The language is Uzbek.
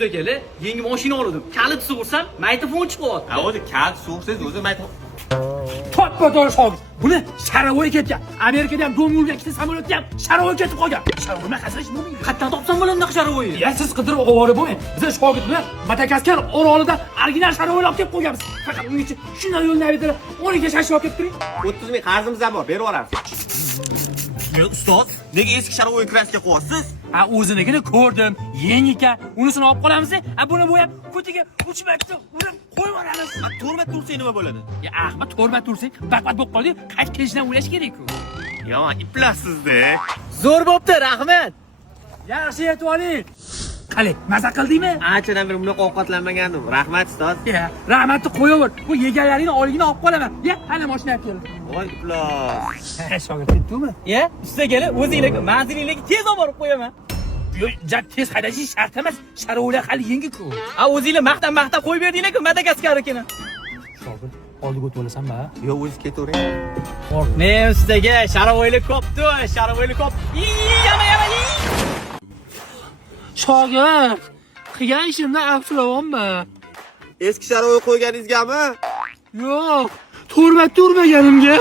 ustaga, yangi mashina oldim. Kalit sug'ursam, maytofon chiqyapti. Ha, o'zi kalit sug'ursangiz o'zi To'ppa-to'g'ri shogird. Buni Sharovoy ketgan. Amerikada ham do'ngulga ikkita samolyotda ham Sharovoy ketib qolgan. Sharovoy qasrish bo'lmaydi. Qayerdan topsam bo'ladi bunaqa sharovoyni? Ya siz qidirib olib bo'lmang. Biz shogird bilan Madagaskar orolidan original Sharovoy olib kelib qo'yganmiz. Faqat uning uchun shunday yo'lni aytib, 12 shashib olib kelib turing. 30 ming qarzimiz ham bor, berib yuboramiz. Ya ustoz, nega eski sharovoy kraska qo'yasiz? Ha, o'zinikini ko'rdim. Yangi ekan. Unisini olib qolamiz. Ha, buni bo'yab ko'chaga 3 marta urib qo'yib yuboramiz. Ha, to'rma tursa nima bo'ladi? Ya ahma to'rma tursang, baqat bo'lib qoldi. Qayt kelishdan o'ylash kerak-ku. Yo, iplasizda. Zo'r bo'pti, rahmat. Yaxshi aytib oling. Qani, maza qildingmi? Anchadan beri bunaqa ovqatlanmagandim. Rahmat ustoz. Ya, rahmatni qo'yaver. Bu yeganlaringni oligini olib qolaman. Ya, hali mashina olib keldim. Voy iflos. Shogird ketdimi? Ya, ustaga, o'zingizga, manzilingizga tez olib borib qo'yaman. Yo, jak tez haydashingiz shart emas. Sharovoylar hali yangi-ku. Ha, o'zingizlar maqtan qo'yib berdinglar-ku Madagaskarnikini. Shogird, oldiga o'tib olasanmi? Yo, o'zi ketavering. Men ustaga sharovoylik ko'pdi, sharovoylik ko'p. Yana. Shogird, qilgan ishimdan afsuslanma. Eski sharovoy qo'yganingizgami? Yo'q, turmaganimga.